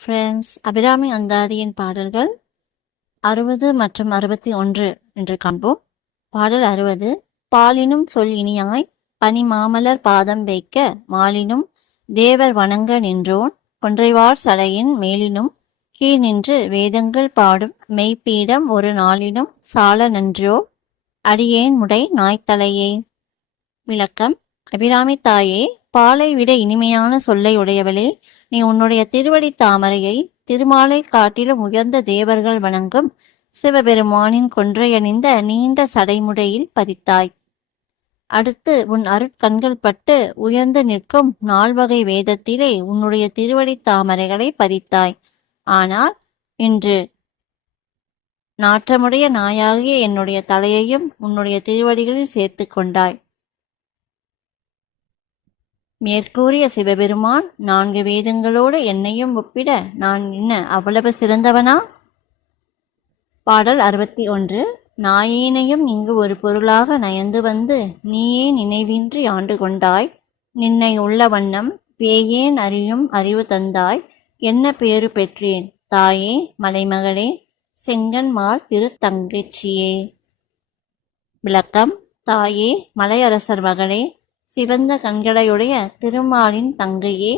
Friends, Abirami அந்தாதியின் பாடல்கள் 60 மற்றும் 61 என்று காண்போம். பாடல் 60. பாலினும் சொல் இனியாய் பனி மாமலர் பாதம் வைக்க மாலினும் தேவர் வணங்க நின்றோன் கொன்றைவார் சடையின் மேலினும் கீழ் நின்று வேதங்கள் பாடும் மெய்ப்பீடம் ஒரு நாளினும் சால நன்றோ அடியேன் முடை நாய்த்தலையே. விளக்கம். அபிராமி தாயே, பாலை விட இனிமையான சொல்லை உடையவளே, நீ உன்னுடைய திருவடி தாமரையை திருமாலை காட்டிலும் உயர்ந்த தேவர்கள் வணங்கும் சிவபெருமானின் கொன்றையணிந்த நீண்ட சடைமுடையில் பதித்தாய். அடுத்து உன் அருட்கண்கள் பட்டு உயர்ந்து நிற்கும் நால்வகை வேதத்திலே உன்னுடைய திருவடி தாமரைகளை பதித்தாய். ஆனால் இன்று நாற்றமுடைய நாயாகிய என்னுடைய தலையையும் உன்னுடைய திருவடிகளில் சேர்த்து கொண்டாய். மேற்கூறிய சிவபெருமான் 4 வேதங்களோடு என்னையும் ஒப்பிட நான் என்ன அவ்வளவு சிறந்தவனா? பாடல் 61. நாயேனையும் இங்கு ஒரு பொருளாக நயந்து வந்து நீயே நினைவின்றி ஆண்டு கொண்டாய். நின்னை உள்ள வண்ணம் பேயேன் அறியும் அறிவு தந்தாய். என்ன பேறு பெற்றேன் தாயே மலைமகளே செங்கன்மார் திருத்தங்கச்சியே. விளக்கம். தாயே, மலையரசர் மகளே, சிவந்த கண்களையுடைய திருமாலின் தங்கையே,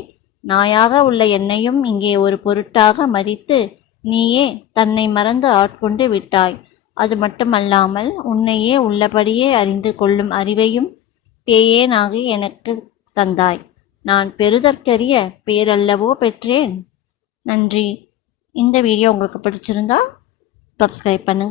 நாயாக உள்ள என்னையும் இங்கே ஒரு பொருட்டாக மதித்து நீயே தன்னை மறந்து ஆட்கொண்டு விட்டாய். அது மட்டுமல்லாமல் உன்னையே உள்ளபடியே அறிந்து கொள்ளும் அறிவையும் பேயேனாகி எனக்கு தந்தாய். நான் பெறுதற்கரிய பேரல்லவோ பெற்றேன். நன்றி. இந்த வீடியோ உங்களுக்கு பிடிச்சிருந்தா சப்ஸ்கிரைப் பண்ணுங்க.